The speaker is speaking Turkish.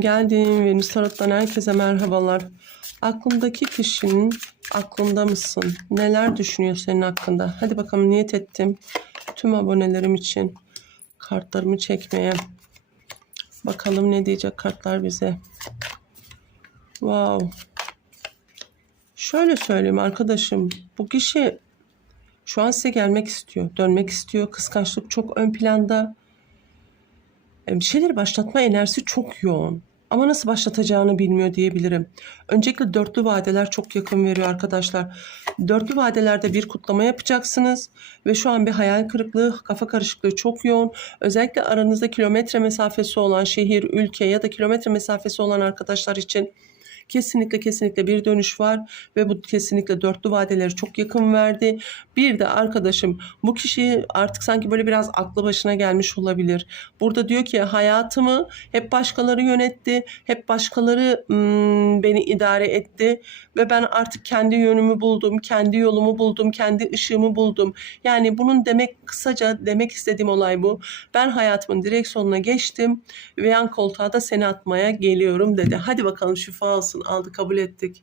Geldim Venüs Tarot'tan herkese merhabalar. Aklındaki kişinin aklında mısın? Neler düşünüyor senin hakkında? Hadi bakalım niyet ettim. Tüm abonelerim için kartlarımı çekmeye. Bakalım ne diyecek kartlar bize. Wow. Şöyle söyleyeyim arkadaşım. Bu kişi şu an size gelmek istiyor. Dönmek istiyor. Kıskançlık çok ön planda. Bir şeyleri başlatma enerjisi çok yoğun. Ama nasıl başlatacağını bilmiyor diyebilirim. Öncelikle dörtlü vadeler çok yakın veriyor arkadaşlar. Dörtlü vadelerde bir kutlama yapacaksınız ve şu an bir hayal kırıklığı, kafa karışıklığı çok yoğun. Özellikle aranızda kilometre mesafesi olan şehir, ülke ya da kilometre mesafesi olan arkadaşlar için kesinlikle kesinlikle bir dönüş var ve bu kesinlikle dörtlü vadeleri çok yakın verdi. Bir de arkadaşım bu kişi artık sanki böyle biraz aklı başına gelmiş olabilir. Burada diyor ki hayatımı hep başkaları yönetti, hep başkaları beni idare etti ve ben artık kendi yönümü buldum, kendi yolumu buldum, kendi ışığımı buldum. Yani bunun demek kısaca demek istediğim olay bu. Ben hayatımın direksiyonuna geçtim ve yan koltuğa da seni atmaya geliyorum dedi. Hadi bakalım şifa olsun aldı kabul ettik.